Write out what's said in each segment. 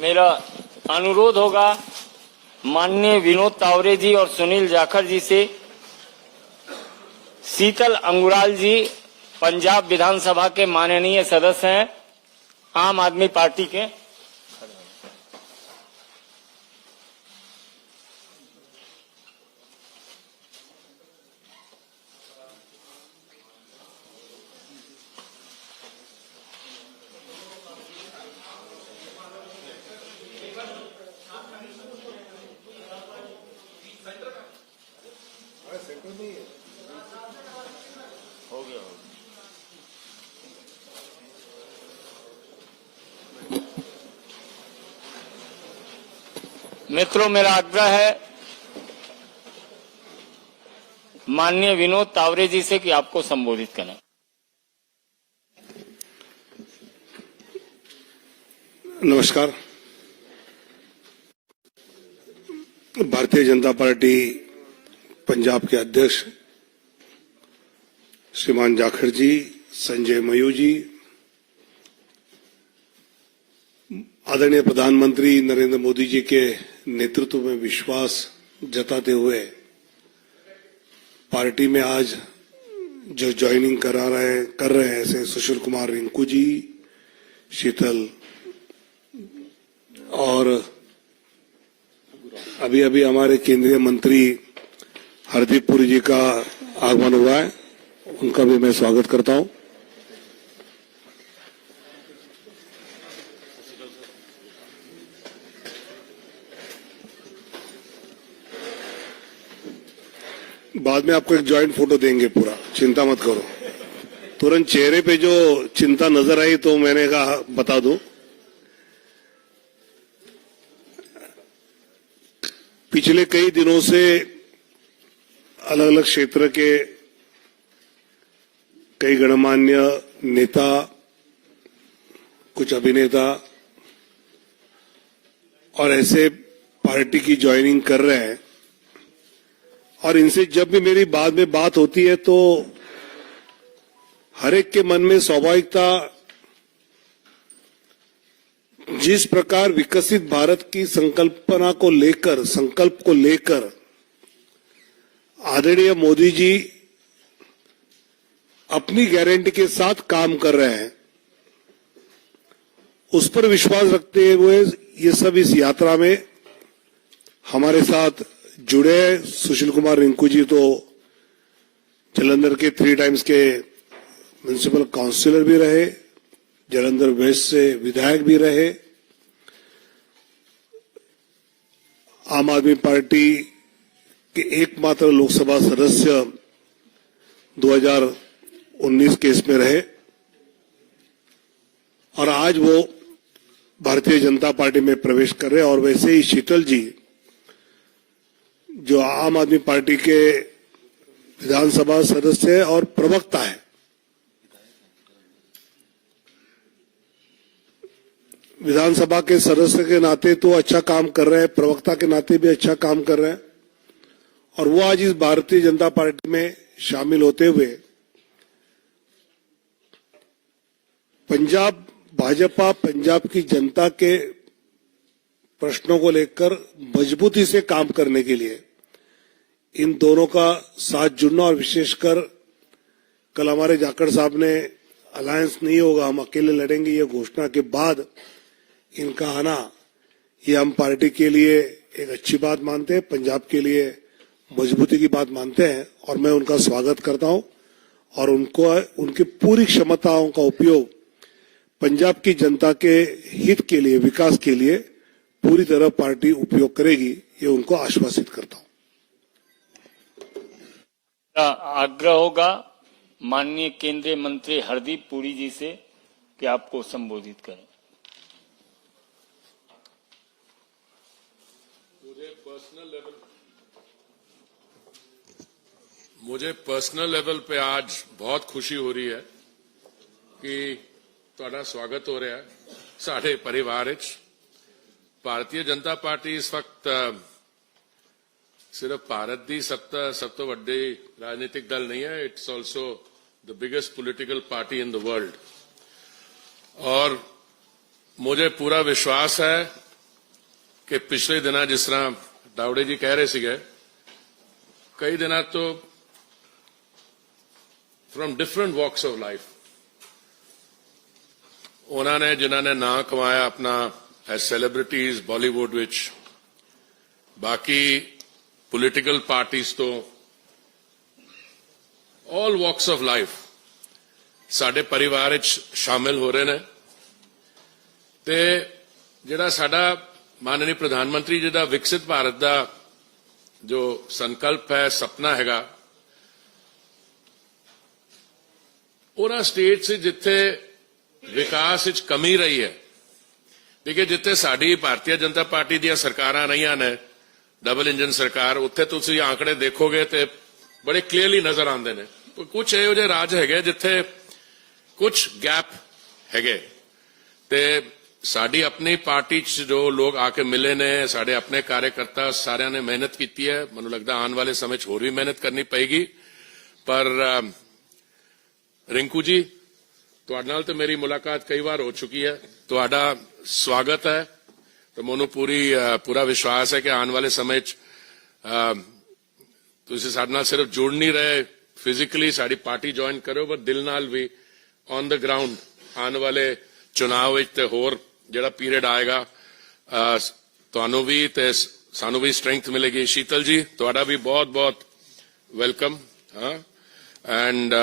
मेरा अनुरोध होगा माननीय विनोद तावरे जी और सुनील जाखड़ जी से शीतल अंगुराल जी पंजाब विधानसभा के माननीय सदस्य हैं आम आदमी पार्टी के। हो गया मित्रों, मेरा आग्रह है माननीय विनोद तावरे जी से कि आपको संबोधित करें। नमस्कार। भारतीय जनता पार्टी पंजाब के अध्यक्ष श्रीमान जाखड़ जी, संजय मयूर जी, आदरणीय प्रधानमंत्री नरेंद्र मोदी जी के नेतृत्व में विश्वास जताते हुए पार्टी में आज जो ज्वाइनिंग कर रहे हैं ऐसे सुशील कुमार रिंकू जी, शीतल और अभी अभी हमारे केंद्रीय मंत्री हरदीप पुरी जी का आगमन हुआ है, उनका भी मैं स्वागत करता हूं। बाद में आपको एक जॉइंट फोटो देंगे पूरा, चिंता मत करो। तुरंत चेहरे पे जो चिंता नजर आई तो मैंने कहा बता दूं। पिछले कई दिनों से अलग अलग क्षेत्र के कई गणमान्य नेता, कुछ अभिनेता और ऐसे पार्टी की ज्वाइनिंग कर रहे हैं और इनसे जब भी मेरी बाद में बात होती है तो हर एक के मन में स्वाभाविकता जिस प्रकार विकसित भारत की संकल्प को लेकर आदरणीय मोदी जी अपनी गारंटी के साथ काम कर रहे हैं, उस पर विश्वास रखते हुए ये सब इस यात्रा में हमारे साथ जुड़े। सुशील कुमार रिंकू जी तो जालंधर के 3 टाइम्स के म्युनिसिपल काउंसिलर भी रहे, जालंधर वेस्ट से विधायक भी रहे, आम आदमी पार्टी के एकमात्र लोकसभा सदस्य 2019 के इसमें रहे और आज वो भारतीय जनता पार्टी में प्रवेश कर रहे हैं। और वैसे ही शीतल जी जो आम आदमी पार्टी के विधानसभा सदस्य है और प्रवक्ता है, विधानसभा के सदस्य के नाते तो अच्छा काम कर रहे हैं, प्रवक्ता के नाते भी अच्छा काम कर रहे हैं और वो आज इस भारतीय जनता पार्टी में शामिल होते हुए भाजपा पंजाब की जनता के प्रश्नों को लेकर मजबूती से काम करने के लिए इन दोनों का साथ जुड़ना और विशेषकर कल हमारे जाखड़ साहब ने अलायंस नहीं होगा, हम अकेले लड़ेंगे, ये घोषणा के बाद इनका आना, ये हम पार्टी के लिए एक अच्छी बात मानते हैं, पंजाब के लिए मजबूती की बात मानते हैं और मैं उनका स्वागत करता हूं और उनको उनकी पूरी क्षमताओं का उपयोग पंजाब की जनता के हित के लिए, विकास के लिए पूरी तरह पार्टी उपयोग करेगी, ये उनको आश्वासित करता हूं। आग्रह होगा माननीय केंद्रीय मंत्री हरदीप पुरी जी से कि आपको संबोधित करें। मुझे पर्सनल लेवल पे आज बहुत खुशी हो रही है कि ਤੁਹਾਡਾ स्वागत हो रहा है साढ़े परिवार विच। भारतीय जनता पार्टी इस वक्त सिर्फ भारत की सब तो वड्डी राजनीतिक दल नहीं है, it's also the biggest political party in the world. और मुझे पूरा विश्वास है ਕਿ ਪਿਛਲੇ ਦਿਨਾਂ ਜਿਸ ਤਰ੍ਹਾਂ ਦਾਵੜੇ ਜੀ ਕਹਿ ਰਹੇ ਸੀਗੇ, ਕਈ ਦਿਨਾਂ ਤੋਂ from different walks of life ਉਹਨਾਂ ਨੇ ਜਿਨ੍ਹਾਂ ਨੇ ਨਾਂ ਕਮਾਇਆ ਆਪਣਾ as celebrities ਬਾਲੀਵੁੱਡ ਵਿੱਚ, ਬਾਕੀ ਪੋਲੀਟੀਕਲ ਪਾਰਟੀਆਂ ਤੋਂ, all walks of life ਸਾਡੇ ਪਰਿਵਾਰ ਵਿੱਚ ਸ਼ਾਮਿਲ ਹੋ ਰਹੇ ਨੇ। ਤੇ ਜਿਹੜਾ ਸਾਡਾ ਮਾਨनीय ਪ੍ਰਧਾਨ ਮੰਤਰੀ ਜੀ ਦਾ ਵਿਕਸਿਤ ਭਾਰਤ ਦਾ ਜੋ ਸੰਕਲਪ ਹੈ, ਸੁਪਨਾ ਹੈਗਾ, ਉਹਨਾਂ ਸਟੇਟਸ ਜਿੱਥੇ ਵਿਕਾਸ ਵਿੱਚ ਕਮੀ ਰਹੀ ਹੈ, ਦੇਖੇ ਜਿੱਥੇ ਸਾਡੀ ਭਾਰਤੀ ਜਨਤਾ ਪਾਰਟੀ ਦੀਆਂ ਸਰਕਾਰਾਂ ਰਹੀਆਂ ਨੇ, ਡਬਲ ਇੰਜਨ ਸਰਕਾਰ, ਉੱਥੇ ਤੁਸੀਂ ਆંકੜੇ ਦੇਖੋਗੇ ਤੇ ਬੜੇ ਕਲੀਅਰਲੀ ਨਜ਼ਰ ਆਉਂਦੇ ਨੇ। ਕੁਝ ਇਹੋ ਜਿਹੇ ਰਾਜ ਹੈਗੇ ਜਿੱਥੇ ਕੁਝ ਗੈਪ ਹੈਗੇ, ਤੇ ਸਾਡੀ ਆਪਣੀ ਪਾਰਟੀ 'ਚ ਜੋ ਲੋਕ ਆ ਕੇ ਮਿਲੇ ਨੇ, ਸਾਡੇ ਆਪਣੇ ਕਾਰਜਕਰਤਾ ਸਾਰਿਆਂ ਨੇ ਮਿਹਨਤ ਕੀਤੀ ਹੈ। ਮੈਨੂੰ ਲੱਗਦਾ ਆਉਣ ਵਾਲੇ ਸਮੇਂ 'ਚ ਹੋਰ ਵੀ ਮਿਹਨਤ ਕਰਨੀ ਪਏਗੀ। ਪਰ ਰਿੰਕੂ ਜੀ, ਤੁਹਾਡੇ ਨਾਲ ਤੇ ਮੇਰੀ ਮੁਲਾਕਾਤ ਕਈ ਵਾਰ ਹੋ ਚੁੱਕੀ ਹੈ, ਤੁਹਾਡਾ ਸਵਾਗਤ ਹੈ ਤੇ ਮੈਨੂੰ ਪੂਰਾ ਵਿਸ਼ਵਾਸ ਹੈ ਕਿ ਆਉਣ ਵਾਲੇ ਸਮੇਂ 'ਚ ਤੁਸੀਂ ਸਾਡੇ ਨਾਲ ਸਿਰਫ ਜੁੜ ਨਹੀਂ ਰਹੇ, ਫਿਜ਼ੀਕਲੀ ਸਾਡੀ ਪਾਰਟੀ ਜੁਆਇਨ ਕਰੋ, ਪਰ ਦਿਲ ਨਾਲ ਵੀ ਔਨ ਦ ਗਰਾਊਂਡ ਆਉਣ ਵਾਲੇ ਚੁਣਾਵ ਵਿੱਚ ਤੇ ਹੋਰ ਜਿਹੜਾ ਪੀਰੀਅਡ ਆਏਗਾ, ਤੁਹਾਨੂੰ ਵੀ ਤੇ ਸਾਨੂੰ ਵੀ ਸਟਰੈਂਥ ਮਿਲੇਗੀ। ਸ਼ੀਤਲ ਜੀ, ਤੁਹਾਡਾ ਵੀ ਬਹੁਤ ਬਹੁਤ ਵੈਲਕਮ। ਐਂਡ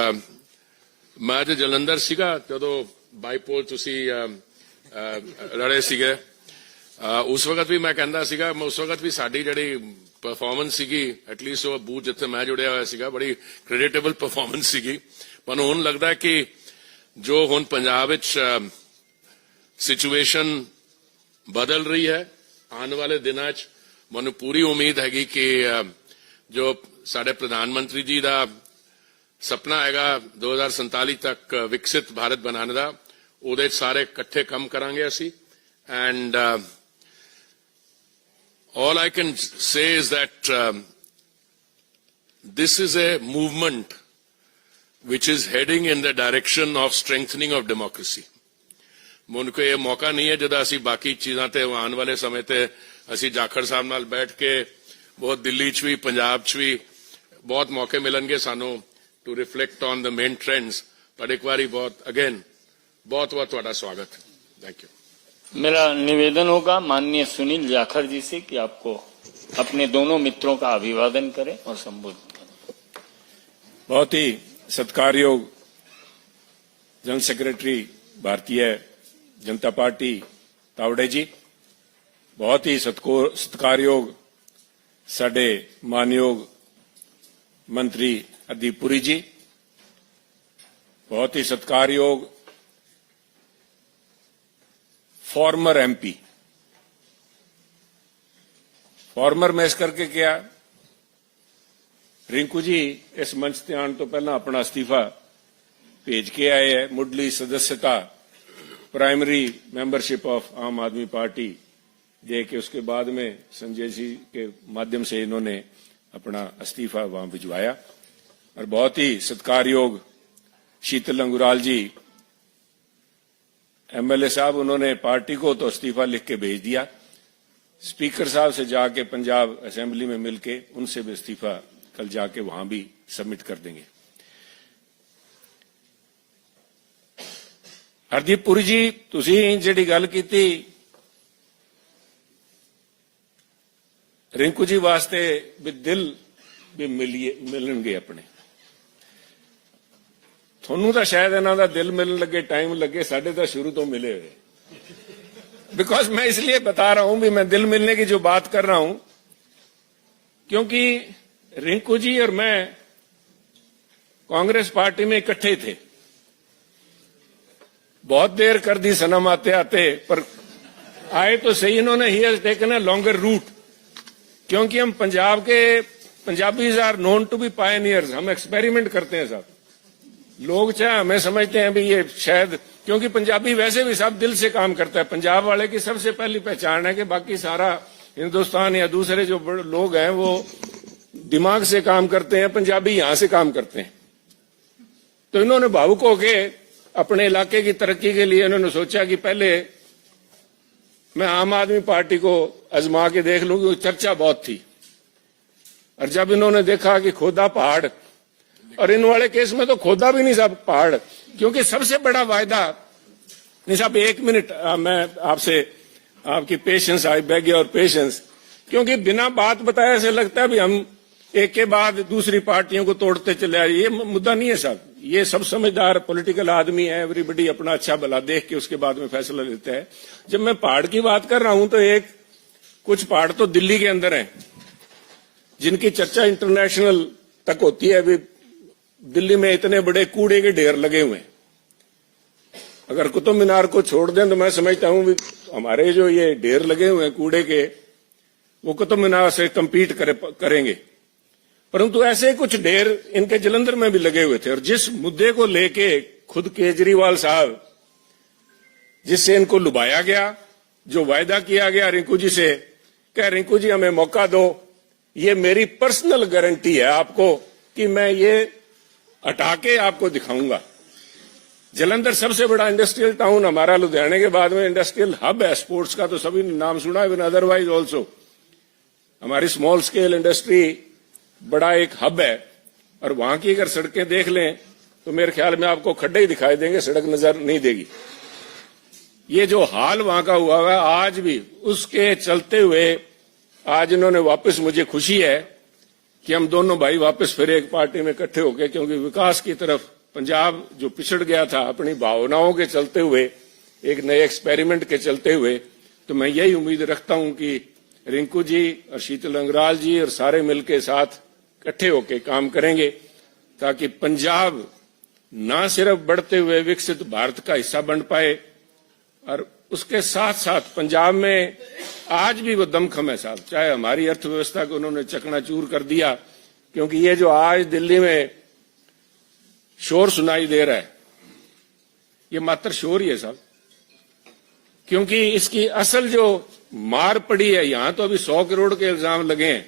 ਮੈਂ ਅੱਜ ਜਲੰਧਰ ਸੀਗਾ ਜਦੋਂ ਬਾਈਪੋਲ ਤੁਸੀਂ ਲੜੇ ਸੀਗੇ, ਉਸ ਵਕਤ ਵੀ ਮੈਂ ਕਹਿੰਦਾ ਸੀਗਾ, ਉਸ ਵਕਤ ਵੀ ਸਾਡੀ ਜਿਹੜੀ ਪਰਫਾਰਮੈਂਸ ਸੀਗੀ, ਐਟਲੀਸਟ ਉਹ ਬੂਥ ਜਿੱਥੇ ਮੈਂ ਜੁੜਿਆ ਹੋਇਆ ਸੀਗਾ, ਬੜੀ ਕ੍ਰੈਡੀਟੇਬਲ ਪਰਫਾਰਮੈਂਸ ਸੀਗੀ। ਮੈਨੂੰ ਹੁਣ ਲੱਗਦਾ ਕਿ ਜੋ ਹੁਣ ਪੰਜਾਬ ਵਿੱਚ ਸਿਚੁਏਸ਼ਨ ਬਦਲ ਰਹੀ ਹੈ, ਆਉਣ ਵਾਲੇ ਦਿਨਾਂ 'ਚ ਮੈਨੂੰ ਪੂਰੀ ਉਮੀਦ ਹੈਗੀ ਕਿ ਜੋ ਸਾਡੇ ਪ੍ਰਧਾਨ ਮੰਤਰੀ ਜੀ ਦਾ ਸੁਪਨਾ ਹੈਗਾ 2047 ਤੱਕ ਵਿਕਸਿਤ ਭਾਰਤ ਬਣਾਉਣ ਦਾ, ਉਹਦੇ 'ਚ ਸਾਰੇ ਇਕੱਠੇ ਕੰਮ ਕਰਾਂਗੇ ਅਸੀਂ। And all I can say is that this is a movement which is heading in the direction of strengthening of democracy. ਮੈਨੂੰ ਕੋਈ ਇਹ ਮੌਕਾ ਨਹੀਂ ਹੈ ਜਦੋਂ ਅਸੀਂ ਬਾਕੀ ਚੀਜ਼ਾਂ ਤੇ ਆਉਣ ਵਾਲੇ ਸਮੇਂ ਤੇ ਅਸੀਂ ਜਾਖੜ ਸਾਹਿਬ ਨਾਲ ਬੈਠ ਕੇ ਬਹੁਤ ਦਿੱਲੀ 'ਚ ਵੀ ਪੰਜਾਬ 'ਚ ਵੀ ਬਹੁਤ ਮੌਕੇ ਮਿਲਣਗੇ ਸਾਨੂੰ to reflect on the main trends. ਪਰ ਇੱਕ ਵਾਰੀ ਬਹੁਤ ਅਗੇਨ बहुत बहुत ਤੁਹਾਡਾ स्वागत है। Thank you. मेरा निवेदन होगा माननीय सुनील जाखड़ जी से कि आपको अपने दोनों मित्रों का अभिवादन करें और संबोधित करें। बहुत ही सत्कारयोग general secretary Bharatiya Janata party Tawde जी, बहुत ही सत्कारयोग साडे मानयोग मंत्री हरदीप पुरी जी, बहुत ही सत्कारयोग फॉर्मर एमपी। फॉर्मर मैं इस करके क्या, रिंकू जी इस मंच ते आने तो पहला अपना इस्तीफा भेज के आए हैं, मुढ़ली सदस्यता प्राइमरी मेंबरशिप ऑफ आम आदमी पार्टी दे के उसके बाद में संजय जी के माध्यम से इन्होंने अपना इस्तीफा वहां भिजवाया। और बहुत ही सत्कारयोग शीतल अंगुराल जी एमएलए साहब, उन्होंने पार्टी को तो इस्तीफा लिख के भेज दिया, स्पीकर साहब से जाके पंजाब असेंबली में मिलके उनसे भी इस्तीफा कल जाके वहां भी सबमिट कर देंगे। हरदीप पुरी जी, तुसी जिहड़ी गल कीती रिंकू जी वास्ते भी दिल भी मिलणगे अपने, थोनू तो शायद इन्हां दा दिल मिलन लगे टाइम लगे, साडे तो शुरू तो मिले हुए। बिकॉज मैं इसलिए बता रहा हूं भी मैं दिल मिलने की जो बात कर रहा हूं, क्योंकि रिंकू जी और मैं कांग्रेस पार्टी में इकट्ठे थे, बहुत देर कर दी सनम आते आते, पर आए तो सही इन्होंने। He has taken a longer route, क्योंकि हम पंजाब के Punjabis are known to be pioneers, हम एक्सपेरिमेंट करते हैं साहब। लोग चाहे हमें समझते हैं भी ये शायद, क्योंकि पंजाबी वैसे भी सब दिल से काम करता है, पंजाब वाले की सबसे पहली पहचान है कि बाकी सारा हिंदुस्तान या दूसरे जो लोग हैं वो दिमाग से काम करते हैं, पंजाबी यहां से काम करते हैं। तो इन्होंने भावुक होके अपने इलाके की तरक्की के लिए इन्होंने सोचा कि पहले मैं आम आदमी पार्टी को आजमा के देख लूं कि चर्चा बहुत थी, और जब इन्होंने देखा कि खोदा पहाड़, और इन वाले केस में तो खोदा भी नहीं साहब पहाड़, क्योंकि सबसे बड़ा वायदा नहीं साहब। 1 मिनट मैं आपसे, आपकी patience, I beg your patience, क्योंकि बिना बात बताए ऐसे लगता है भी हम एक के बाद दूसरी पार्टियों को तोड़ते चले आए। ये मुद्दा नहीं है साहब, ये सब समझदार पॉलिटिकल आदमी है, एवरीबडी अपना अच्छा भला देख के उसके बाद में फैसला लेता है। जब मैं पहाड़ की बात कर रहा हूं तो कुछ पहाड़ तो दिल्ली के अंदर हैं जिनकी चर्चा इंटरनेशनल तक होती है। अभी दिल्ली में इतने बड़े कूड़े के ढेर लगे हुए हैं, अगर कुतुब मीनार को छोड़ दें तो मैं समझता हूं भी हमारे जो ये ढेर लगे हुए हैं कूड़े के, वो कुतुब मीनार से कम्पीट करेंगे। परंतु ऐसे कुछ ढेर इनके जलंधर में भी लगे हुए थे, और जिस मुद्दे को लेके खुद केजरीवाल साहब, जिससे इनको लुभाया गया, जो वायदा किया गया रिंकू जी से, कह रिंकू जी हमें मौका दो, ये मेरी पर्सनल गारंटी है आपको कि मैं ये हटा के आपको दिखाऊंगा। जलंधर सबसे बड़ा इंडस्ट्रियल टाउन हमारा, लुधियाने के बाद में इंडस्ट्रियल हब है स्पोर्ट्स का, तो सभी ने नाम सुना है, अदरवाइज ऑल्सो हमारी स्मॉल स्केल इंडस्ट्री बड़ा एक हब है। और वहां की अगर सड़कें देख लें तो मेरे ख्याल में आपको खड्डे ही दिखाई देंगे, सड़क नजर नहीं देगी। ये जो हाल वहां का हुआ है आज भी, उसके चलते हुए आज इन्होंने वापस, मुझे खुशी है कि हम दोनों भाई वापस फिर एक पार्टी में इकट्ठे हो गए, क्योंकि विकास की तरफ पंजाब जो पिछड़ गया था अपनी भावनाओं के चलते हुए, एक नए एक्सपेरिमेंट के चलते हुए, तो मैं यही उम्मीद रखता हूं कि रिंकू जी और शीतल अंगराल जी और सारे मिलकर साथ इकट्ठे होकर काम करेंगे, ताकि पंजाब न सिर्फ बढ़ते हुए विकसित भारत का हिस्सा बन पाए, और उसके साथ साथ पंजाब में आज भी वो दमखम है साहब। चाहे हमारी अर्थव्यवस्था को उन्होंने चकनाचूर कर दिया, क्योंकि ये जो आज दिल्ली में शोर सुनाई दे रहा है, ये मात्र शोर ही है साहब, क्योंकि इसकी असल जो मार पड़ी है, यहां तो अभी 100 करोड़ के इल्जाम लगे हैं।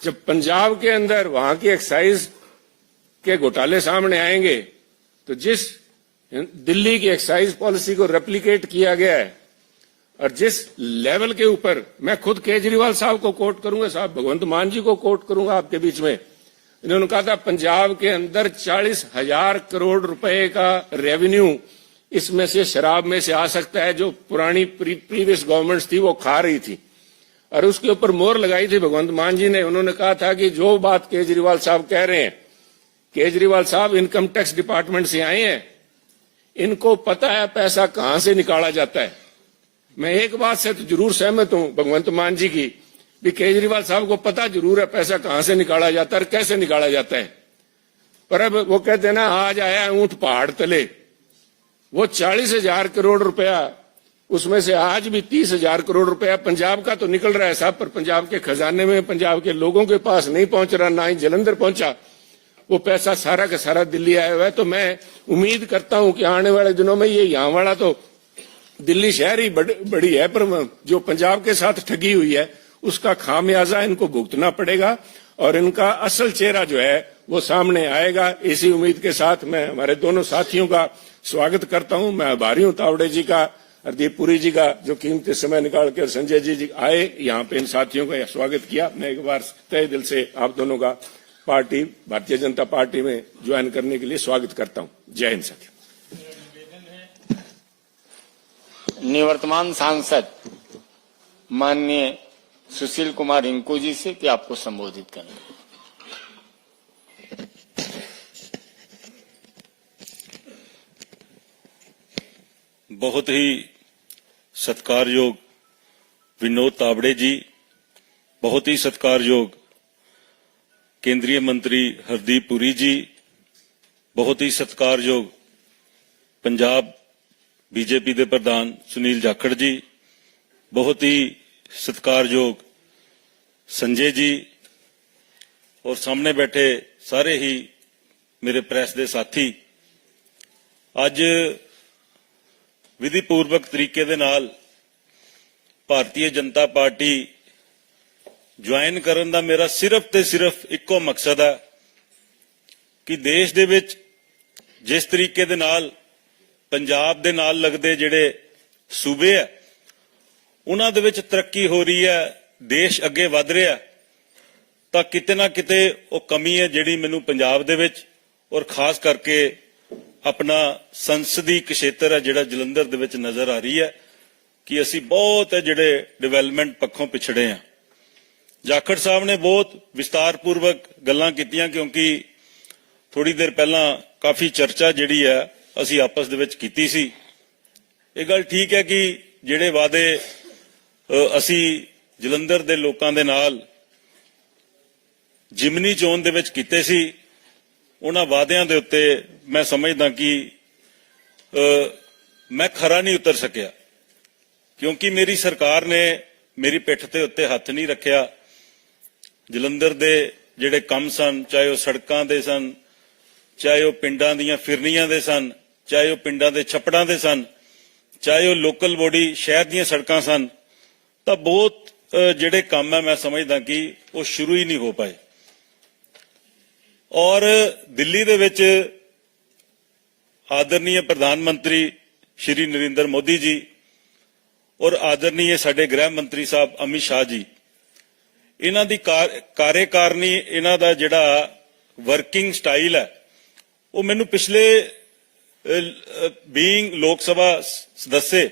जब पंजाब के अंदर वहां की एक्साइज के घोटाले सामने आएंगे, तो जिस दिल्ली की एक्साइज पॉलिसी को रेप्लिकेट किया गया है, और जिस लेवल के ऊपर, मैं खुद केजरीवाल साहब को कोट करूंगा साहब, भगवंत मान जी को कोट करूंगा आपके बीच में, इन्होंने कहा था पंजाब के अंदर 40,000 करोड़ रुपए का रेवेन्यू इसमें से शराब में से आ सकता है, जो पुरानी प्रीवियस गवर्नमेंट्स थी वो खा रही थी, और उसके ऊपर मोहर लगाई थी भगवंत मान जी ने। उन्होंने कहा था कि जो बात केजरीवाल साहब कह रहे हैं, केजरीवाल साहब इनकम टैक्स डिपार्टमेंट से आए हैं, इनको पता है पैसा कहां से निकाला जाता है। मैं एक बात से तो जरूर सहमत हूं भगवंत मान जी की, भी केजरीवाल साहब को पता जरूर है पैसा कहां से निकाला जाता है और कैसे निकाला जाता है। पर अब वो कहते हैं ना, आज आया ऊंट पहाड़ तले, वो 40,000 करोड़ रुपया, उसमें से आज भी 30,000 करोड़ रुपया पंजाब का तो निकल रहा है साहब, पर पंजाब के खजाने में, पंजाब के लोगों के पास नहीं पहुंच रहा, ना ही जलंधर पहुंचा। वो पैसा सारा का सारा दिल्ली आया हुआ है। तो मैं उम्मीद करता हूं कि आने वाले दिनों में ये यहाँ वाला तो दिल्ली शहर ही बड़ी है, पर जो पंजाब के साथ ठगी हुई है उसका खामियाजा इनको भुगतना पड़ेगा, और इनका असल चेहरा जो है वो सामने आएगा। इसी उम्मीद के साथ मैं हमारे दोनों साथियों का स्वागत करता हूं। मैं आभारी हूं तावड़े जी का, हरदीप पुरी जी का, जो कीमती समय निकाल कर संजय जी आए यहाँ पे, इन साथियों का स्वागत किया। मैं एक बार तहे दिल से आप दोनों का पार्टी, भारतीय जनता पार्टी में ज्वाइन करने के लिए स्वागत करता हूं। जय हिंद साथियों। निवर्तमान सांसद माननीय सुशील कुमार रिंकू जी से कि आपको संबोधित करें। बहुत ही सत्कारयोग विनोद तावड़े जी, बहुत ही सत्कारयोग केंद्रीय मंत्री हरदीप पुरी जी, बहुत ही सत्कारयोग पंजाब बीजेपी के प्रधान सुनील जाखड़ जी, बहुत ही सत्कारयोग संजय जी, और सामने बैठे सारे ही मेरे प्रेस के साथी। अज विधिपूर्वक तरीके दे नाल भारतीय जनता पार्टी ज्वाइन करन दा मेरा सिर्फ ते सिर्फ इक्को मकसद है कि देश दे विच जिस तरीके दे नाल पंजाब दे नाल लगदे जिहड़े सूबे है ਉਹਨਾਂ ਦੇ ਵਿੱਚ ਤਰੱਕੀ ਹੋ ਰਹੀ ਹੈ, ਦੇਸ਼ ਅੱਗੇ ਵਧ ਰਿਹਾ, ਤਾਂ ਕਿਤੇ ਨਾ ਕਿਤੇ ਉਹ ਕਮੀ ਹੈ ਜਿਹੜੀ ਮੈਨੂੰ ਪੰਜਾਬ ਦੇ ਵਿੱਚ ਔਰ ਖਾਸ ਕਰਕੇ ਆਪਣਾ ਸੰਸਦੀ ਖੇਤਰ ਹੈ ਜਿਹੜਾ ਜਲੰਧਰ ਦੇ ਵਿੱਚ ਨਜ਼ਰ ਆ ਰਹੀ ਹੈ ਕਿ ਅਸੀਂ ਬਹੁਤ ਜਿਹੜੇ ਡਿਵੈਲਪਮੈਂਟ ਪੱਖੋਂ ਪਿਛੜੇ ਹਾਂ। ਜਾਖੜ ਸਾਹਿਬ ਨੇ ਬਹੁਤ ਵਿਸਤਾਰਪੂਰਵਕ ਗੱਲਾਂ ਕੀਤੀਆਂ, ਕਿਉਂਕਿ ਥੋੜੀ ਦੇਰ ਪਹਿਲਾਂ ਕਾਫੀ ਚਰਚਾ ਜਿਹੜੀ ਹੈ ਅਸੀਂ ਆਪਸ ਦੇ ਵਿੱਚ ਕੀਤੀ ਸੀ। ਇਹ ਗੱਲ ਠੀਕ ਹੈ ਕਿ ਜਿਹੜੇ ਵਾਅਦੇ ਅਸੀਂ ਜਲੰਧਰ ਦੇ ਲੋਕਾਂ ਦੇ ਨਾਲ ਜਿਮਨੀ ਚੋਣ ਦੇ ਵਿੱਚ ਕੀਤੇ ਸੀ, ਉਹਨਾਂ ਵਾਅਦਿਆਂ ਦੇ ਉੱਤੇ ਮੈਂ ਸਮਝਦਾ ਕਿ ਮੈਂ ਖਰਾ ਨਹੀਂ ਉਤਰ ਸਕਿਆ, ਕਿਉਂਕਿ ਮੇਰੀ ਸਰਕਾਰ ਨੇ ਮੇਰੀ ਪਿੱਠ ਤੇ ਉੱਤੇ ਹੱਥ ਨਹੀਂ ਰੱਖਿਆ। ਜਲੰਧਰ ਦੇ ਜਿਹੜੇ ਕੰਮ ਸਨ, ਚਾਹੇ ਉਹ ਸੜਕਾਂ ਦੇ ਸਨ, ਚਾਹੇ ਉਹ ਪਿੰਡਾਂ ਦੀਆਂ ਫਿਰਨੀਆਂ ਦੇ ਸਨ, ਚਾਹੇ ਉਹ ਪਿੰਡਾਂ ਦੇ ਛੱਪੜਾਂ ਦੇ ਸਨ, ਚਾਹੇ ਉਹ ਲੋਕਲ ਬੋਡੀ ਸ਼ਹਿਰ ਦੀਆਂ ਸੜਕਾਂ ਸਨ, ਤਾਂ ਬਹੁਤ ਜਿਹੜੇ ਕੰਮ ਹੈ ਮੈਂ ਸਮਝਦਾ ਕਿ ਉਹ ਸ਼ੁਰੂ ਹੀ ਨਹੀਂ ਹੋ ਪਾਏ। ਔਰ ਦਿੱਲੀ ਦੇ ਵਿੱਚ ਆਦਰਨੀय ਪ੍ਰਧਾਨ ਮੰਤਰੀ ਸ਼੍ਰੀ ਨਰਿੰਦਰ ਮੋਦੀ ਜੀ ਔਰ ਆਦਰਨੀय ਸਾਡੇ ਗ੍ਰਹਿ ਮੰਤਰੀ ਸਾਹਿਬ ਅਮਿਤ ਸ਼ਾਹ ਜੀ, ਇਹਨਾਂ ਦੀ ਕਾਰਜਕਾਰਨੀ, ਇਹਨਾਂ ਦਾ ਜਿਹੜਾ ਵਰਕਿੰਗ ਸਟਾਈਲ ਹੈ, ਉਹ ਮੈਨੂੰ ਪਿਛਲੇ ਬੀਇੰਗ ਲੋਕ ਸਭਾ ਸਦੱਸੇ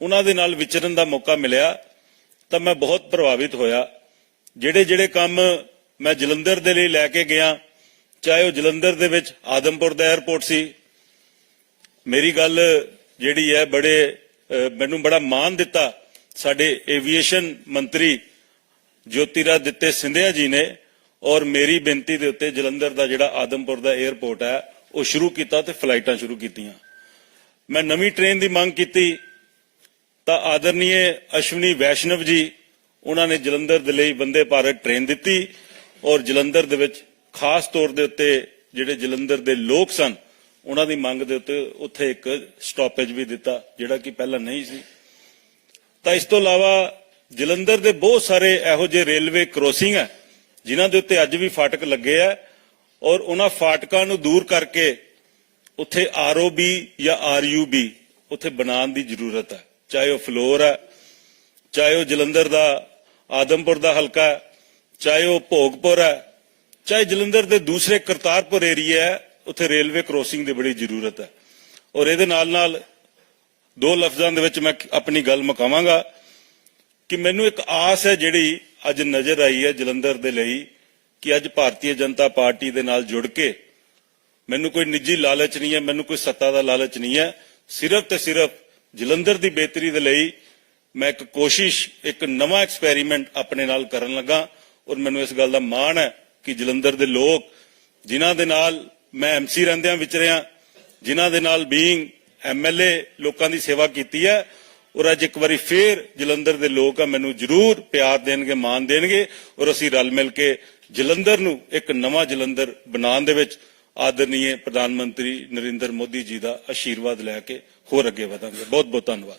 ਉਹਨਾਂ ਦੇ ਨਾਲ ਵਿਚਰਨ ਦਾ ਮੌਕਾ ਮਿਲਿਆ ਤਾਂ ਮੈਂ ਬਹੁਤ ਪ੍ਰਭਾਵਿਤ ਹੋਇਆ। ਜਿਹੜੇ ਕੰਮ ਮੈਂ ਜਲੰਧਰ ਦੇ ਲਈ ਲੈ ਕੇ ਗਿਆ, ਚਾਹੇ ਉਹ ਜਲੰਧਰ ਦੇ ਵਿੱਚ ਆਦਮਪੁਰ ਦਾ 에ਅਰਪੋਰਟ ਸੀ, ਮੇਰੀ ਗੱਲ ਜਿਹੜੀ ਹੈ ਮੈਨੂੰ ਬੜਾ ਮਾਣ ਦਿੱਤਾ ਸਾਡੇ ਏਵੀਏਸ਼ਨ ਮੰਤਰੀ ਜੋਤੀਰਾਦਿੱਤੇ ਸਿੰਧਿਆ ਜੀ ਨੇ, ਔਰ ਮੇਰੀ ਬੇਨਤੀ ਦੇ ਉੱਤੇ ਜਲੰਧਰ ਦਾ ਜਿਹੜਾ ਆਦਮਪੁਰ ਦਾ 에ਅਰਪੋਰਟ ਹੈ ਉਹ ਸ਼ੁਰੂ ਕੀਤਾ ਤੇ ਫਲਾਈਟਾਂ ਸ਼ੁਰੂ ਕੀਤੀਆਂ। ਮੈਂ ਨਵੀਂ ਟ੍ਰੇਨ ਦੀ ਮੰਗ ਕੀਤੀ ਤਾਂ ਆਦਰਨੀय ਅਸ਼ਵਨੀ ਵੈਸ਼ਨਵ ਜੀ, ਉਹਨਾਂ ਨੇ ਜਲੰਧਰ ਦੇ ਲਈ ਵੰਦੇ ਭਾਰਤ ਟ੍ਰੇਨ ਦਿੱਤੀ, ਔਰ ਜਲੰਧਰ ਦੇ ਵਿੱਚ ਖਾਸ ਤੌਰ ਦੇ ਉੱਤੇ ਜਿਹੜੇ ਜਲੰਧਰ ਦੇ ਲੋਕ ਸਨ ਉਹਨਾਂ ਦੀ ਮੰਗ ਦੇ ਉੱਤੇ ਉੱਥੇ ਇੱਕ ਸਟਾਪੇਜ ਵੀ ਦਿੱਤਾ, ਜਿਹੜਾ ਕਿ ਪਹਿਲਾਂ ਨਹੀਂ ਸੀ। ਤਾਂ ਇਸ ਤੋਂ ਇਲਾਵਾ ਜਲੰਧਰ ਦੇ ਬਹੁਤ ਸਾਰੇ ਇਹੋ ਜਿਹੇ ਰੇਲਵੇ ਕ੍ਰੋਸਿੰਗ ਹੈ ਜਿਨ੍ਹਾਂ ਦੇ ਉੱਤੇ ਅੱਜ ਵੀ ਫਾਟਕ ਲੱਗੇ ਆ, ਔਰ ਉਹਨਾਂ ਫਾਟਕਾਂ ਨੂੰ ਦੂਰ ਕਰਕੇ ਉੱਥੇ ROB ਜਾਂ RUB ਉੱਥੇ ਬਣਾਉਣ ਦੀ ਜ਼ਰੂਰਤ ਹੈ, ਚਾਹੇ ਉਹ ਫਲੋਰ ਹੈ, ਚਾਹੇ ਉਹ ਜਲੰਧਰ ਦਾ ਆਦਮਪੁਰ ਦਾ ਹਲਕਾ ਹੈ, ਚਾਹੇ ਉਹ ਭੋਗਪੁਰ ਹੈ, ਚਾਹੇ ਜਲੰਧਰ ਦੇ ਦੂਸਰੇ ਕਰਤਾਰਪੁਰ ਏਰੀਆ ਹੈ, ਉੱਥੇ ਰੇਲਵੇ ਕ੍ਰੋਸਿੰਗ ਦੀ ਬੜੀ ਜ਼ਰੂਰਤ ਹੈ। ਔਰ ਇਹਦੇ ਨਾਲ ਦੋ ਲਫ਼ਜ਼ਾਂ ਦੇ ਵਿੱਚ ਮੈਂ ਆਪਣੀ ਗੱਲ ਮੁਕਾਵਾਂਗਾ ਕਿ ਮੈਨੂੰ ਇੱਕ ਆਸ ਹੈ ਜਿਹੜੀ ਅੱਜ ਨਜ਼ਰ ਆਈ ਹੈ ਜਲੰਧਰ ਦੇ ਲਈ, ਕਿ ਅੱਜ ਭਾਰਤੀ ਜਨਤਾ ਪਾਰਟੀ ਦੇ ਨਾਲ ਜੁੜ ਕੇ, ਮੈਨੂੰ ਕੋਈ ਨਿੱਜੀ ਲਾਲਚ ਨਹੀਂ ਹੈ, ਮੈਨੂੰ ਕੋਈ ਸੱਤਾ ਦਾ ਲਾਲਚ ਨਹੀਂ ਹੈ, ਸਿਰਫ ਤੇ ਸਿਰਫ ਜਲੰਧਰ ਦੀ ਬਿਹਤਰੀ ਦੇ ਲਈ ਮੈਂ ਇੱਕ ਕੋਸ਼ਿਸ਼, ਇੱਕ ਨਵਾਂ ਐਕਸਪੈਰੀਮੈਂਟ ਆਪਣੇ ਨਾਲ ਕਰਨ ਲੱਗਾ। ਔਰ ਮੈਨੂੰ ਇਸ ਗੱਲ ਦਾ ਮਾਣ ਹੈ ਕਿ ਜਲੰਧਰ ਦੇ ਲੋਕ ਜਿਨ੍ਹਾਂ ਦੇ ਨਾਲ ਮੈਂ MC ਰਹਿੰਦਿਆਂ ਵਿਚਰਿਆ, ਜਿਨ੍ਹਾਂ ਦੇ ਨਾਲ ਬੀਇੰਗ MLA ਲੋਕਾਂ ਦੀ ਸੇਵਾ ਕੀਤੀ ਹੈ, ਔਰ ਅੱਜ ਇੱਕ ਵਾਰੀ ਫੇਰ ਜਲੰਧਰ ਦੇ ਲੋਕ ਆ ਮੈਨੂੰ ਜ਼ਰੂਰ ਪਿਆਰ ਦੇਣਗੇ, ਮਾਣ ਦੇਣਗੇ, ਔਰ ਅਸੀਂ ਰਲ ਮਿਲ ਕੇ ਜਲੰਧਰ ਨੂੰ ਇੱਕ ਨਵਾਂ ਜਲੰਧਰ ਬਣਾਉਣ ਦੇ ਵਿੱਚ ਆਦਰਨੀय ਪ੍ਰਧਾਨ ਮੰਤਰੀ ਨਰਿੰਦਰ ਮੋਦੀ ਜੀ ਦਾ ਆਸ਼ੀਰਵਾਦ ਲੈ ਕੇ ਹੋਰ ਅੱਗੇ ਵਧਾਂਗੇ। ਬਹੁਤ ਬਹੁਤ ਧੰਨਵਾਦ।